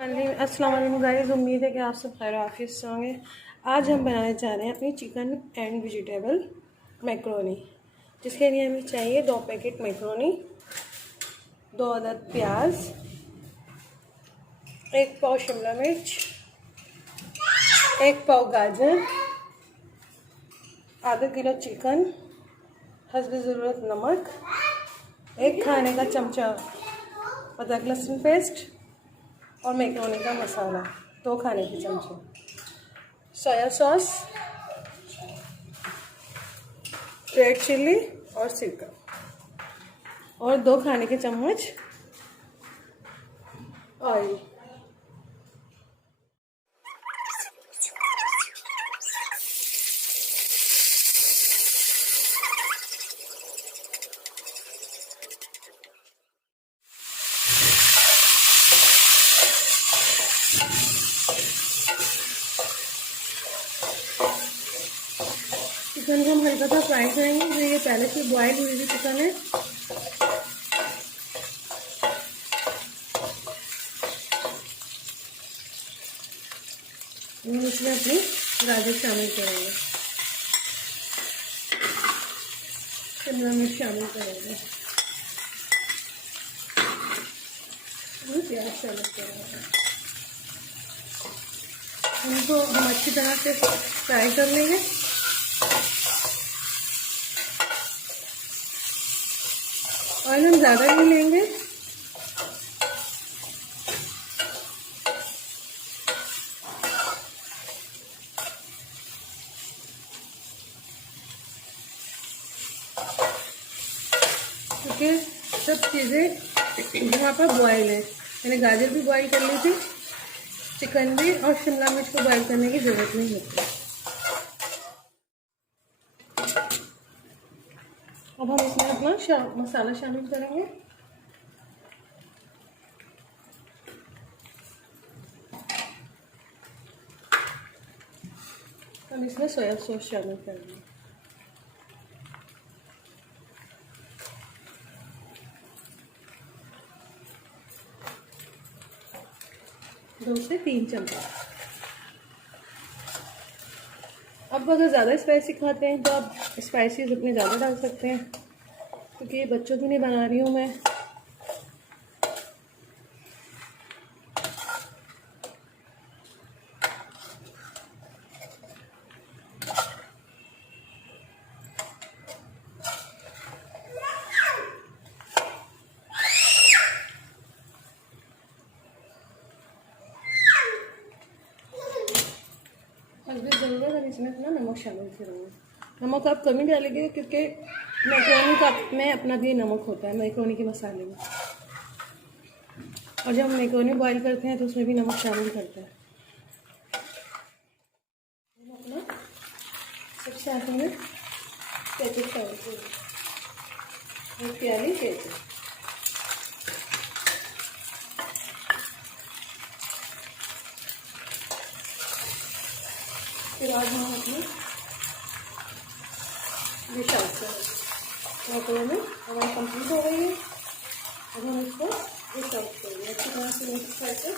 अस्सलाम वालेकुम गाइस, उम्मीद है कि आप सब खैर आफियत से होंगे। आज हम बनाने जा रहे हैं अपनी चिकन एंड वेजिटेबल मैक्रोनी, जिसके लिए हमें चाहिए 2 पैकेट मैक्रोनी, 2 अदद प्याज, 1 पाव शिमला मिर्च, 1 पाव गाजर, आधा किलो चिकन, हस्ब ज़रूरत नमक, 1 खाने का चमचा अदरक लहसुन पेस्ट और मैक्रोनी का मसाला 2 खाने के चमचे, सोया सॉस, रेड चिल्ली और सिरका और 2 खाने के चम्मच ऑयल। चिकन को हम हल्का सा फ्राई करेंगे। जो ये पहले से बॉयल हुई हुई चिकन है, हम इसमें अपनी गाजर शामिल करेंगे, शिमला मिर्च शामिल करेंगे, प्याज शामिल करेंगे। उनको हम अच्छी तरह से फ्राई कर लेंगे। ऑयल हम ज़्यादा नहीं लेंगे, क्योंकि सब चीज़ें यहाँ पर बॉयल है। मैंने गाजर भी बॉयल कर ली थी, चिकन भी, और शिमला मिर्च को बॉयल करने की ज़रूरत नहीं होती। अब हम इसमें अपना मसाला शामिल करेंगे। हम इसमें सोया सॉस शामिल करेंगे। दो से 3 चम्मच। अब अगर ज़्यादा स्पाइसी खाते हैं तो आप स्पाइसीज अपने ज़्यादा डाल सकते हैं, क्योंकि ये बच्चों की नहीं बना रही हूँ मैं। हल्दी ज़रूरत है, इसमें अपना नमक शामिल करूँगा। नमक आप कमी डालेंगे, क्योंकि मैक्रोनी का में अपना भी नमक होता है मैक्रोनी के मसाले में, और जब हम मैक्रोनी बॉईल करते हैं तो उसमें भी नमक शामिल करते हैं। हम अपना सबसे आखिर में केचप शामिल करेंगे, प्याली केचप। फिर आज हम अपनी डिश आउट करेंगे। मैक्रोनी हमारी कंप्लीट हो गई है। अब हम इसको डिश आउट करेंगे अच्छी तरह से मिक्स करके।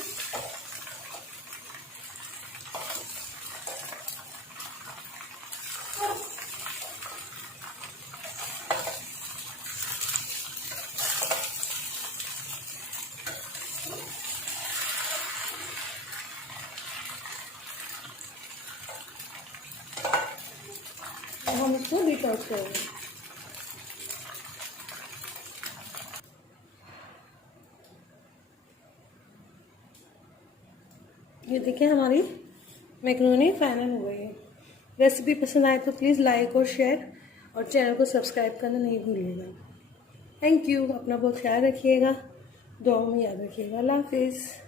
अब हम इसको डिश आउट करेंगे। ये देखिए, हमारी मैक्रोनी फाइनल हो गई है। रेसिपी पसंद आए तो प्लीज़ लाइक और शेयर और चैनल को सब्सक्राइब करना नहीं भूलिएगा। Thank you. अपना बहुत ख्याल रखिएगा, दुआओं में याद रखिएगा। अल्लाह हाफिज़।